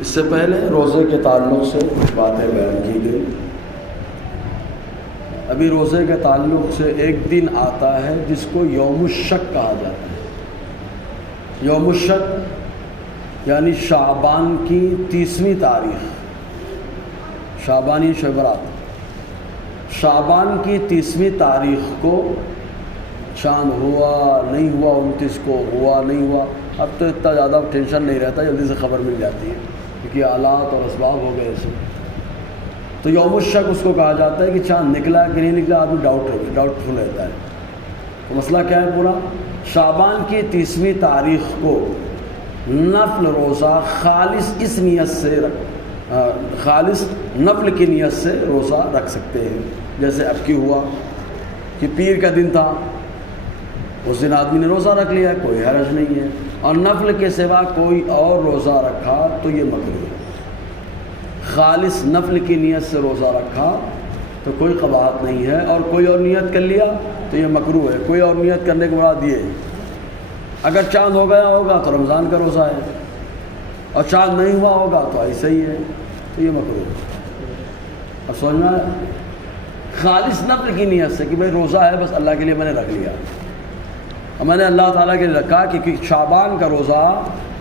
اس سے پہلے روزے کے تعلق سے کچھ باتیں بیان کی گئی. ابھی روزے کے تعلق سے ایک دن آتا ہے جس کو یوم الشک کہا جاتا ہے. یوم الشک یعنی شعبان کی 30ویں تاریخ، شعبانی شبرات، شعبان کی 30ویں تاریخ کو چاند ہوا نہیں ہوا، 29 کو ہوا نہیں ہوا. اب تو اتنا زیادہ ٹینشن نہیں رہتا، جلدی سے خبر مل جاتی ہے کیونکہ آلات اور اسباب ہو گئے ایسے. تو یوم الشک اس کو کہا جاتا ہے کہ چاند نکلا کہ نہیں نکلا، آدمی ڈاؤٹ فل رہتا ہے. تو مسئلہ کیا ہے پورا؟ شعبان کی 30ویں تاریخ کو نفل روزہ خالص اس نیت سے خالص نفل کی نیت سے روزہ رکھ سکتے ہیں. جیسے اب کی ہوا کہ پیر کا دن تھا، اس دن آدمی نے روزہ رکھ لیا، کوئی حرج نہیں ہے. اور نفل کے سوا کوئی اور روزہ رکھا تو یہ مکروہ ہے. خالص نفل کی نیت سے روزہ رکھا تو کوئی قباحت نہیں ہے، اور کوئی اور نیت کر لیا تو یہ مکروہ ہے. کوئی اور نیت کرنے کے بعد یہ اگر چاند ہو گیا ہوگا تو رمضان کا روزہ ہے، اور چاند نہیں ہوا ہوگا تو ایسے ہی ہے، تو یہ مکروہ ہے. اب سمجھنا ہے، خالص نفل کی نیت سے کہ بھائی روزہ ہے بس اللہ کے لیے میں نے رکھ لیا، اور میں نے اللہ تعالیٰ کے لیے رکھا. کیونکہ شعبان کا روزہ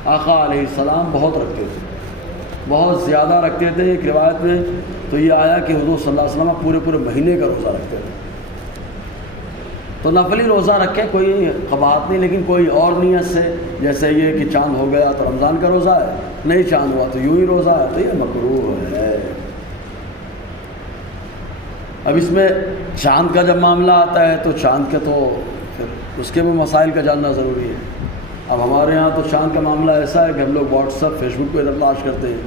آقا علیہ السلام بہت رکھتے تھے، بہت زیادہ رکھتے تھے. ایک روایت میں تو یہ آیا کہ حضور صلی اللہ علیہ وسلم پورے مہینے کا روزہ رکھتے تھے. تو نفلی روزہ رکھے کوئی قباحت نہیں، لیکن کوئی اور نیت سے، جیسے یہ کہ چاند ہو گیا تو رمضان کا روزہ ہے، نہیں چاند ہوا تو یوں ہی روزہ ہے، تو یہ مکروہ ہے. اب اس میں چاند کا جب معاملہ آتا ہے تو چاند کے تو پھر اس کے بھی مسائل کا جاننا ضروری ہے. اب ہمارے ہاں تو چاند کا معاملہ ایسا ہے کہ ہم لوگ واٹس ایپ فیس بک پہ تلاش کرتے ہیں.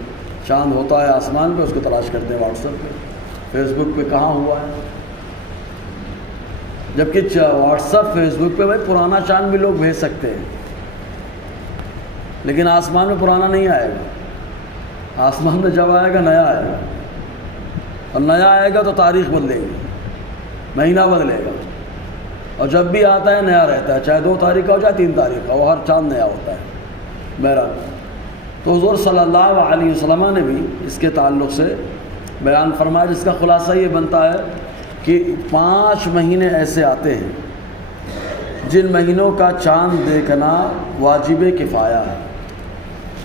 چاند ہوتا ہے آسمان پہ، اس کو تلاش کرتے ہیں واٹس ایپ پہ، فیس بک پہ کہاں ہوا ہے. جبکہ واٹس ایپ فیس بک پہ بھائی پرانا چاند بھی لوگ بھیج سکتے ہیں، لیکن آسمان میں پرانا نہیں آئے گا. آسمان میں جب آئے گا نیا آئے گا، اور نیا آئے گا تو تاریخ بدلے گی، مہینہ بدلے گا. اور جب بھی آتا ہے نیا رہتا ہے، چاہے 2 تاریخ کا ہو چاہے 3 تاریخ کا، وہ ہر چاند نیا ہوتا ہے. بہرحال تو حضور صلی اللہ علیہ وسلم نے بھی اس کے تعلق سے بیان فرمایا، جس کا خلاصہ یہ بنتا ہے کہ 5 مہینے ایسے آتے ہیں جن مہینوں کا چاند دیکھنا واجب کفایہ ہے.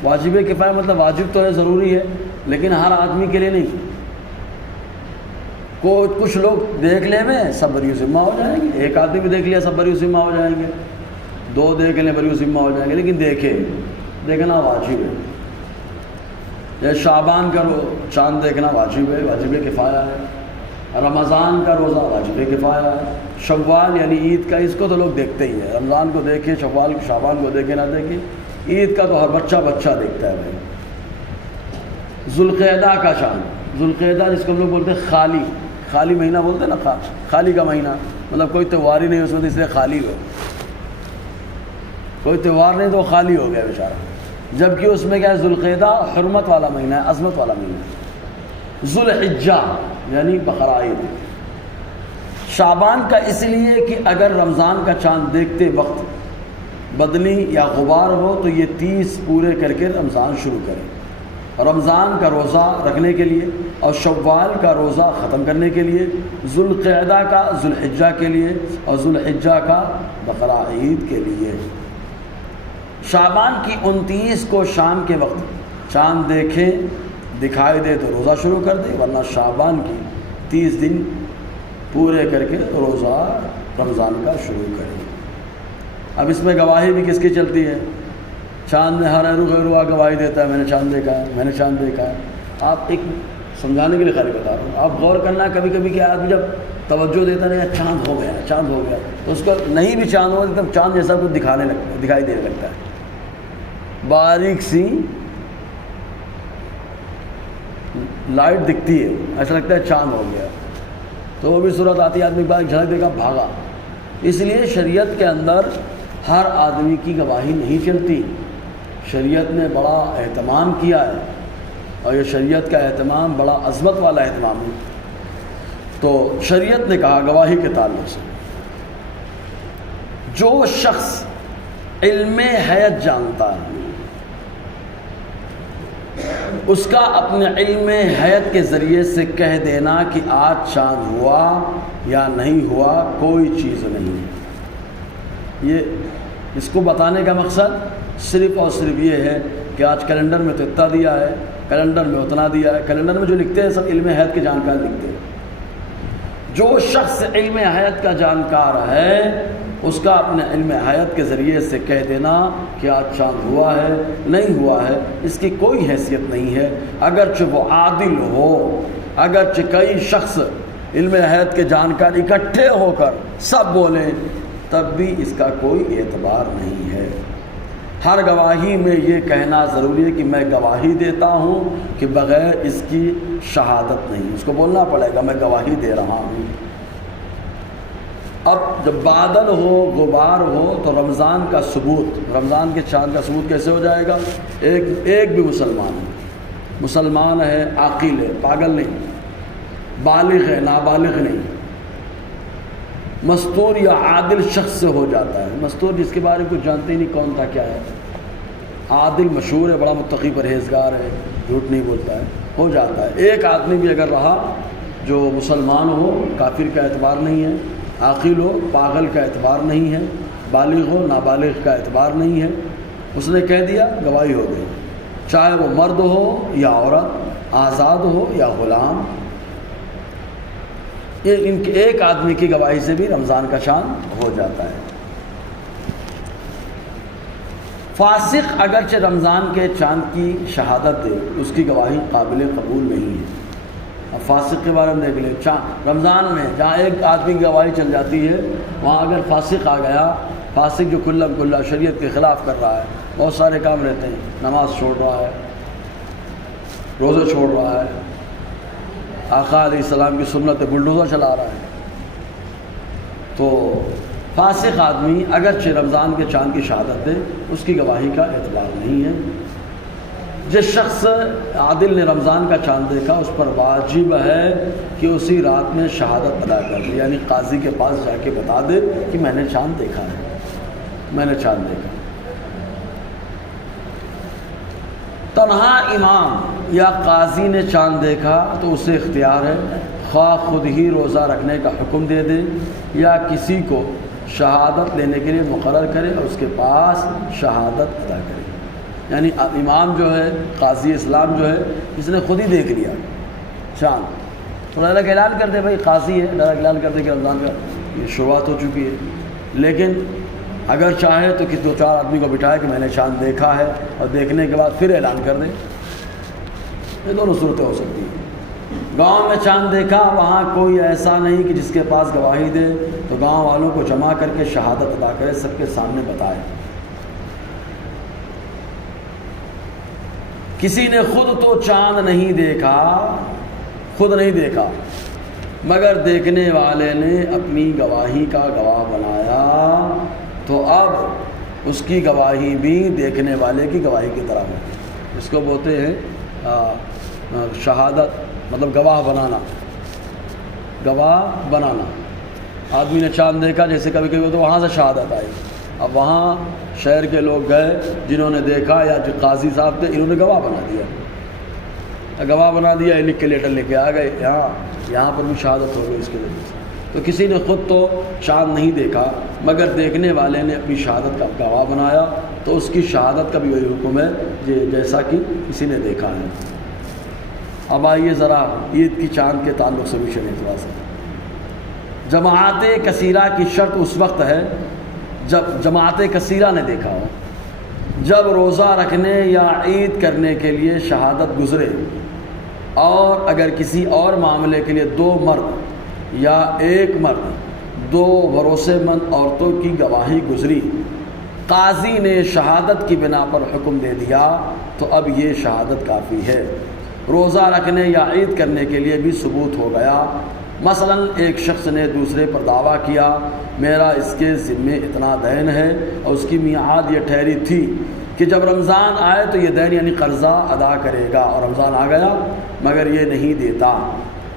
واجب کفایہ مطلب واجب تو ہے، ضروری ہے، لیکن ہر آدمی کے لیے نہیں. کچھ لوگ دیکھ لیں میں سب بری ذمہ ہو جائیں گے، ایک آدمی بھی دیکھ لیا سب بری ذمہ ہو جائیں گے، 2 دیکھ لیں بری ذمہ ہو جائیں گے، لیکن دیکھنا واجب ہے. جیسے شعبان کا چاند دیکھنا واجب ہے، واجب کفایہ ہے. رمضان کا روزہ واجب کفایہ ہے. شوال یعنی عید کا، اس کو تو لوگ دیکھتے ہی ہیں. رمضان کو دیکھے، شعبان کو دیکھے نہ دیکھے، عید کا تو ہر بچہ دیکھتا ہے بھائی. ذوالقعدہ کا چاند، ذوالقعدہ جس کو ہم لوگ بولتے ہیں خالی مہینہ بولتے ہیں نا، خالی کا مہینہ مطلب کوئی تہوار ہی نہیں اس میں، اس لیے خالی ہو، کوئی تہوار نہیں تو خالی ہو گیا بیچارہ. جبکہ اس میں کیا ہے، ذوالقعدہ حرمت والا مہینہ ہے، عظمت والا مہینہ ہے. ذوالحجہ یعنی بقرعید. شعبان کا اس لیے کہ اگر رمضان کا چاند دیکھتے وقت بدلی یا غبار ہو تو یہ 30 پورے کر کے رمضان شروع کریں، رمضان کا روزہ رکھنے کے لیے، اور شوال کا روزہ ختم کرنے کے لیے، ذوالقعدہ کا ذوالحجہ کے لیے، اور ذوالحجہ کا بقرعید کے لیے. شعبان کی 29 کو شام کے وقت چاند دکھائی دے تو روزہ شروع کر دے، ورنہ شعبان کی 30 دن پورے کر کے روزہ رمضان کا شروع کرے. اب اس میں گواہی بھی کس کی چلتی ہے؟ چاند میں ہر غیروا گواہی دیتا ہے، میں نے چاند دیکھا ہے، میں نے چاند دیکھا ہے. آپ ایک سمجھانے کے لیے خالی بتا رہا ہوں، آپ غور کرنا. کبھی کبھی کیا آدمی جب توجہ دیتا نہیں، چاند ہو گیا تو اس کو نہیں بھی چاند ہو تو چاند جیسا کچھ دکھائی دینے لگتا ہے، باریک سی لائٹ دکھتی ہے، ایسا لگتا ہے چاند ہو گیا. تو وہ بھی صورت آتی ہے، آدمی باریک جھلک دیکھا بھاگا. اس لیے شریعت کے اندر ہر آدمی کی گواہی نہیں چلتی. شریعت نے بڑا اہتمام کیا ہے، اور یہ شریعت کا اہتمام بڑا عظمت والا اہتمام ہے. تو شریعت نے کہا گواہی کے تعلق سے، جو شخص علم حیت جانتا ہے، اس کا اپنے علم حیت کے ذریعے سے کہہ دینا کہ آج چاند ہوا یا نہیں ہوا کوئی چیز نہیں ہے۔ یہ اس کو بتانے کا مقصد صرف اور صرف یہ ہے کہ آج کیلنڈر میں تو اتنا دیا ہے، کیلنڈر میں اتنا دیا ہے، کیلنڈر میں جو لکھتے ہیں سب علم حیت کے جانکار لکھتے ہیں۔ جو شخص علم حیت کا جانکار ہے اس کا اپنے علم حیت کے ذریعے سے کہہ دینا کہ آج چاند ہوا ہے نہیں ہوا ہے اس کی کوئی حیثیت نہیں ہے، اگرچہ وہ عادل ہو، اگرچہ کئی شخص علم حیت کے جانکار اکٹھے ہو کر سب بولیں تب بھی اس کا کوئی اعتبار نہیں ہے۔ ہر گواہی میں یہ کہنا ضروری ہے کہ میں گواہی دیتا ہوں کہ بغیر اس کی شہادت نہیں، اس کو بولنا پڑے گا میں گواہی دے رہا ہوں۔ اب جب بادل ہو غبار ہو تو رمضان کا ثبوت، رمضان کے چاند کا ثبوت کیسے ہو جائے گا؟ ایک بھی مسلمان ہے، عاقل ہے، پاگل نہیں، بالغ ہے، نابالغ نہیں، مستور یا عادل شخص سے ہو جاتا ہے۔ مستور جس کے بارے میں کچھ جانتے ہی نہیں کون تھا کیا ہے، عادل مشہور ہے، بڑا متقی پرہیزگار ہے، جھوٹ نہیں بولتا ہے، ہو جاتا ہے۔ ایک آدمی بھی اگر رہا جو مسلمان ہو، کافر کا اعتبار نہیں ہے، عاقل ہو، پاگل کا اعتبار نہیں ہے، بالغ ہو، نابالغ کا اعتبار نہیں ہے، اس نے کہہ دیا گواہی ہو گئی، چاہے وہ مرد ہو یا عورت، آزاد ہو یا غلام۔ یہ ان کے ایک آدمی کی گواہی سے بھی رمضان کا چاند ہو جاتا ہے۔ فاسق اگرچہ رمضان کے چاند کی شہادت دے اس کی گواہی قابل قبول نہیں ہے۔ اب فاسق کے بارے میں دیکھ لیں، رمضان میں جہاں ایک آدمی کی گواہی چل جاتی ہے وہاں اگر فاسق آ گیا، فاسق جو کھلا کھلا شریعت کے خلاف کر رہا ہے، بہت سارے کام رہتے ہیں، نماز چھوڑ رہا ہے، روزے چھوڑ رہا ہے، آقا علیہ السلام کی سنت بلڈوزر چلا رہا ہے، تو فاسق آدمی اگرچہ رمضان کے چاند کی شہادت دے اس کی گواہی کا اعتبار نہیں ہے۔ جس شخص عادل نے رمضان کا چاند دیکھا اس پر واجب ہے کہ اسی رات میں شہادت ادا کر دے، یعنی قاضی کے پاس جا کے بتا دے کہ میں نے چاند دیکھا ہے، میں نے چاند دیکھا۔ تنہا امام یا قاضی نے چاند دیکھا تو اسے اختیار ہے خواہ خود ہی روزہ رکھنے کا حکم دے دے یا کسی کو شہادت لینے کے لیے مقرر کرے اور اس کے پاس شہادت ادا کرے۔ یعنی امام جو ہے، قاضی اسلام جو ہے، اس نے خود ہی دیکھ لیا چاند تو اللہ اعلان کر دے بھائی قاضی ہے، اللہ اعلان کر دے کہ رمضان کا یہ شروعات ہو چکی ہے، لیکن اگر چاہے تو کہ دو چار آدمی کو بٹھائے کہ میں نے چاند دیکھا ہے اور دیکھنے کے بعد پھر اعلان کر دے۔ یہ دونوں صورتیں ہو سکتی ہیں۔ گاؤں میں چاند دیکھا، وہاں کوئی ایسا نہیں کہ جس کے پاس گواہی دے، تو گاؤں والوں کو جمع کر کے شہادت ادا کرے، سب کے سامنے بتائے۔ کسی نے خود تو چاند نہیں دیکھا، خود نہیں دیکھا، مگر دیکھنے والے نے اپنی گواہی کا گواہ بنایا، تو اب اس کی گواہی بھی دیکھنے والے کی گواہی کی طرح ہے۔ اس کو بولتے ہیں شہادت، مطلب گواہ بنانا، گواہ بنانا۔ آدمی نے چاند دیکھا، جیسے کبھی کبھی تو وہاں سے شہادت آئی، اب وہاں شہر کے لوگ گئے جنہوں نے دیکھا یا جو قاضی صاحب تھے انہوں نے گواہ بنا دیا، گواہ بنا دیا، لکھ کے لیٹر لے کے آ گئے، یہاں پر بھی شہادت ہو گئی اس کے ذریعے سے۔ تو کسی نے خود تو چاند نہیں دیکھا مگر دیکھنے والے نے اپنی شہادت کا گواہ بنایا، تو اس کی شہادت کا بھی وہی حکم ہے جیسا کہ کسی نے دیکھا ہے۔ اب آئیے ذرا عید کی چاند کے تعلق سے بھی چلیں تھوڑا سا۔ جماعت کثیرہ کی شرط اس وقت ہے جب جماعت کثیرہ نے دیکھا ہو، جب روزہ رکھنے یا عید کرنے کے لیے شہادت گزرے، اور اگر کسی اور معاملے کے لیے دو مرد یا ایک مرد، دو بھروسے مند عورتوں کی گواہی گزری، قاضی نے شہادت کی بنا پر حکم دے دیا، تو اب یہ شہادت کافی ہے۔ روزہ رکھنے یا عید کرنے کے لیے بھی ثبوت ہو گیا۔ مثلا ایک شخص نے دوسرے پر دعویٰ کیا میرا اس کے ذمے اتنا دین ہے، اور اس کی میعاد یہ ٹھہری تھی کہ جب رمضان آئے تو یہ دین یعنی قرضہ ادا کرے گا، اور رمضان آ گیا مگر یہ نہیں دیتا۔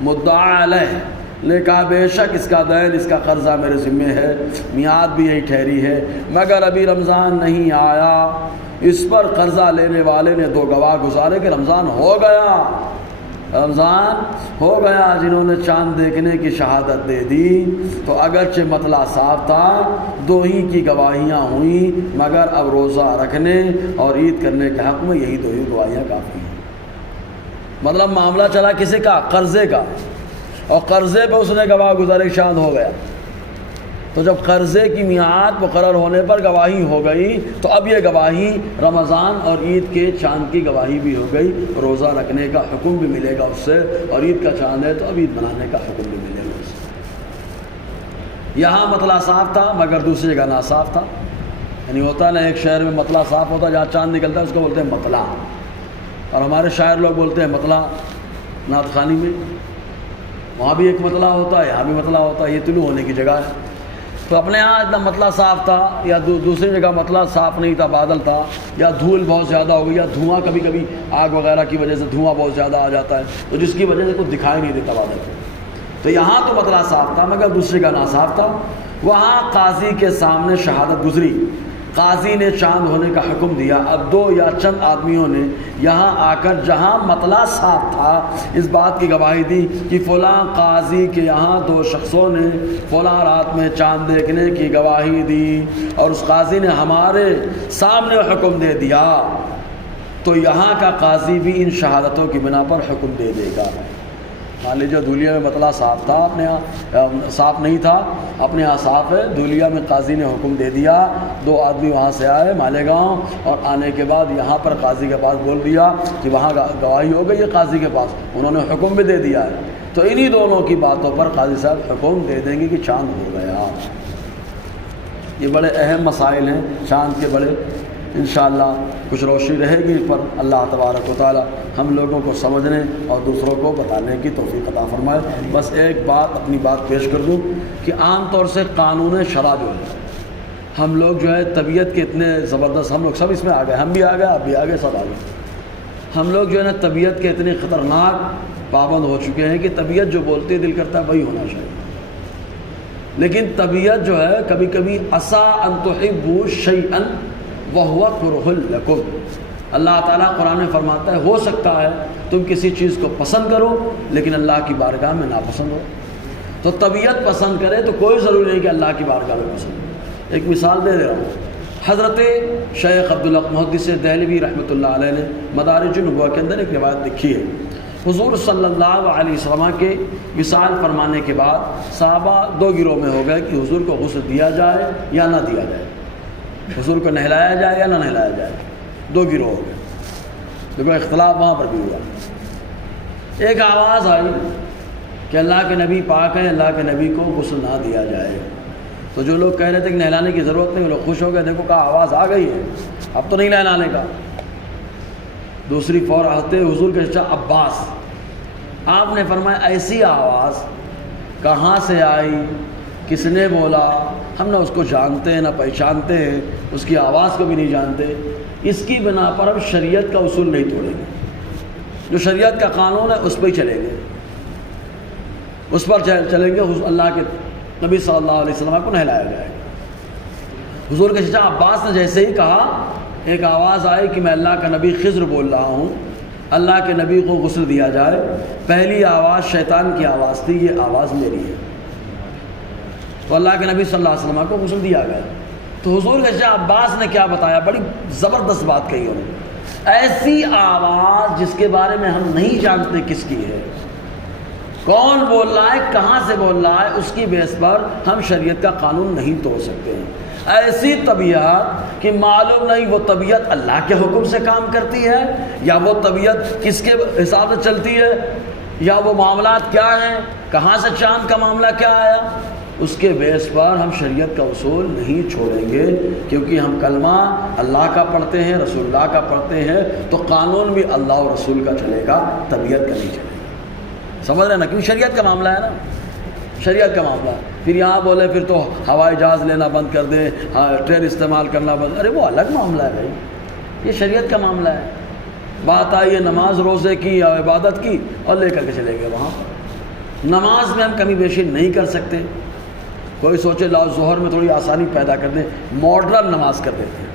مدعا علیہ نے کہا بے شک اس کا دین، اس کا قرضہ میرے ذمے ہے، میعاد بھی یہی ٹھہری ہے، مگر ابھی رمضان نہیں آیا، اس پر قرضہ لینے والے نے 2 گواہ گزارے کہ رمضان ہو گیا، رمضان ہو گیا۔ جنہوں نے چاند دیکھنے کی شہادت دے دی تو اگرچہ مطلع صاف تھا، 2 ہی کی گواہیاں ہوئیں، مگر اب روزہ رکھنے اور عید کرنے کے حق میں یہی 2 ہی گواہیاں کافی ہیں۔ مطلب معاملہ چلا کسی کا؟ قرضے کا، اور قرضے پہ اس نے گواہ گزارے چاند ہو گیا، تو جب قرضے کی میعاد مقرر ہونے پر گواہی ہو گئی تو اب یہ گواہی رمضان اور عید کے چاند کی گواہی بھی ہو گئی، روزہ رکھنے کا حکم بھی ملے گا اس سے، اور عید کا چاند ہے تو اب عید منانے کا حکم بھی ملے گا اس سے۔ یہاں مطلع صاف تھا مگر دوسری جگہ ناصاف تھا، یعنی ہوتا ہے نا ایک شہر میں مطلع صاف ہوتا ہے، جہاں چاند نکلتا ہے اس کو بولتے ہیں مطلع، اور ہمارے شاعر لوگ بولتے ہیں مطلع نعت خوانی میں، وہاں بھی ایک مطلع ہوتا ہے، یہاں بھی مطلع ہوتا ہے، یہ طلوع ہونے کی جگہ ہے۔ تو اپنے یہاں اتنا مطلع صاف تھا، یا دوسری جگہ مطلع صاف نہیں تھا، بادل تھا، یا دھول بہت زیادہ ہو گئی، یا دھواں کبھی کبھی آگ وغیرہ کی وجہ سے دھواں بہت زیادہ آ جاتا ہے، تو جس کی وجہ سے کچھ دکھائی نہیں دیتا بادل کو۔ تو یہاں تو مطلع صاف تھا مگر دوسری کا ناصاف تھا۔ وہاں قاضی کے سامنے شہادت گزری، قاضی نے چاند ہونے کا حکم دیا۔ اب 2 یا چند آدمیوں نے یہاں آ کر جہاں مطلع صاف تھا اس بات کی گواہی دی کہ فلاں قاضی کے یہاں 2 شخصوں نے فلاں رات میں چاند دیکھنے کی گواہی دی، اور اس قاضی نے ہمارے سامنے حکم دے دیا، تو یہاں کا قاضی بھی ان شہادتوں کی بنا پر حکم دے دے گا۔ مان لیجیے دھولیا میں مطلع صاف تھا، اپنے یہاں صاف نہیں تھا، اپنے یہاں صاف ہے، دھولیا میں قاضی نے حکم دے دیا، 2 آدمی وہاں سے آئے مالیگاؤں، اور آنے کے بعد یہاں پر قاضی کے پاس بول دیا کہ وہاں گواہی ہو گئی ہے قاضی کے پاس، انہوں نے حکم بھی دے دیا ہے، تو انہی دونوں کی باتوں پر قاضی صاحب حکم دے دیں گے کہ چاند ہو گیا۔ یہ بڑے اہم مسائل ہیں چاند کے، بڑے انشاءاللہ کچھ روشنی رہے گی اس پر۔ اللہ تبارک و تعالی ہم لوگوں کو سمجھنے اور دوسروں کو بتانے کی توفیق عطا فرمائے۔ بس ایک بات اپنی بات پیش کر دوں کہ عام طور سے قانون شرع جو ہے، ہم لوگ جو ہے طبیعت کے اتنے زبردست، ہم لوگ سب اس میں آ گئے، ہم بھی آ گئے، آپ بھی آ گئے، سب آ گئے۔ ہم لوگ جو ہے نا طبیعت کے اتنے خطرناک پابند ہو چکے ہیں کہ طبیعت جو بولتی ہے دل کرتا ہے وہی ہونا چاہیے، لیکن طبیعت جو ہے کبھی کبھی عسیٰ ان تحبوا شیئا وہو کرہ لکم، اللہ تعالیٰ قرآن میں فرماتا ہے ہو سکتا ہے تم کسی چیز کو پسند کرو لیکن اللہ کی بارگاہ میں ناپسند ہو۔ تو طبیعت پسند کرے تو کوئی ضروری نہیں کہ اللہ کی بارگاہ میں پسند ہو۔ ایک مثال دے رہا ہوں، حضرت شیخ عبدالحق محدث دہلوی رحمۃ اللہ علیہ نے مدارج النبوہ کے اندر ایک روایت لکھی ہے، حضور صلی اللہ علیہ وسلم کے وصال فرمانے کے بعد صحابہ 2 گروہ میں ہو گئے کہ حضور کو غسل دیا جائے یا نہ دیا جائے، حضور کو نہلایا جائے یا نہ نہلایا جائے، 2 گروہ ہو گئے۔ دیکھو اختلاف وہاں پر بھی ہوا۔ ایک آواز آئی کہ اللہ کے نبی پاک ہیں، اللہ کے نبی کو غسل نہ دیا جائے، تو جو لوگ کہہ رہے تھے کہ نہلانے کی ضرورت نہیں، وہ لوگ خوش ہو گئے، دیکھو کہا آواز آ گئی ہے، اب تو نہیں نہلانے کا۔ دوسری فور آتے حضور کے چچا عباس، آپ نے فرمایا ایسی آواز کہاں سے آئی، کس نے بولا، ہم نہ اس کو جانتے ہیں نہ پہچانتے ہیں، اس کی آواز کو بھی نہیں جانتے، اس کی بنا پر اب شریعت کا اصول نہیں توڑیں گے، جو شریعت کا قانون ہے اس پہ ہی چلیں گے، اس پر چلیں گے، اللہ کے نبی صلی اللہ علیہ وسلم کو نہلایا جائے گا۔ حضور کے چچا عباس نے جیسے ہی کہا، ایک آواز آئی کہ میں اللہ کا نبی خضر بول رہا ہوں، اللہ کے نبی کو غسل دیا جائے، پہلی آواز شیطان کی آواز تھی، یہ آواز میری ہے، تو اللہ کے نبی صلی اللہ علیہ وسلم کو غسل دیا گیا۔ تو حضور کے چچا عباس نے کیا بتایا، بڑی زبردست بات کہی انہوں نے، ایسی آواز جس کے بارے میں ہم نہیں جانتے کس کی ہے، کون بول رہا ہے، کہاں سے بول رہا ہے، اس کی بیس پر ہم شریعت کا قانون نہیں توڑ سکتے ہیں۔ ایسی طبیعت کہ معلوم نہیں وہ طبیعت اللہ کے حکم سے کام کرتی ہے یا وہ طبیعت کس کے حساب سے چلتی ہے، یا وہ معاملات کیا ہیں، کہاں سے چاند کا معاملہ کیا آیا، اس کے بیس پر ہم شریعت کا اصول نہیں چھوڑیں گے، کیونکہ ہم کلمہ اللہ کا پڑھتے ہیں، رسول اللہ کا پڑھتے ہیں، تو قانون بھی اللہ اور رسول کا چلے گا، طبیعت کا نہیں چلے گا۔ سمجھ رہے نا، کیونکہ شریعت کا معاملہ ہے نا، شریعت کا معاملہ ہے۔ پھر یہاں بولے پھر تو ہوائی جہاز لینا بند کر دیں، ٹرین استعمال کرنا بند، ارے وہ الگ معاملہ ہے بھائی، یہ شریعت کا معاملہ ہے۔ بات آئی ہے نماز روزے کی یا عبادت کی اور لے کر کے چلے گئے وہاں پر۔ نماز میں ہم کمی بیشی نہیں کر سکتے، کوئی سوچے لاؤ ظہر میں تھوڑی آسانی پیدا کر دیں، ماڈرن نماز کر دیتے ہیں،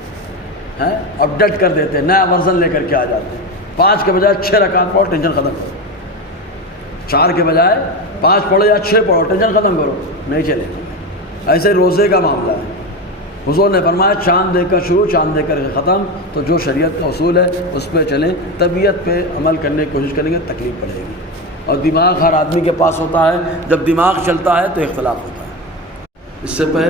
ہیں اپڈیٹ کر دیتے ہیں، نیا ورژن لے کر کے آ جاتے ہیں۔ 5 کے بجائے 6 رکعت پڑھو، ٹینشن ختم کرو۔ 4 کے بجائے 5 پڑھو یا 6 پڑھو، ٹینشن ختم کرو، نہیں چلے گا۔ ایسے روزے کا معاملہ ہے، حضور نے فرمایا چاند دیکھ کر شروع، چاند دیکھ کر ختم۔ تو جو شریعت کا اصول ہے اس پہ چلیں، طبیعت پہ عمل کرنے کی کوشش کریں گے تکلیف پڑے گی۔ اور دماغ ہر آدمی کے پاس ہوتا ہے، جب دماغ چلتا ہے تو اختلاف ہوتا ہے۔ اس سے پہلے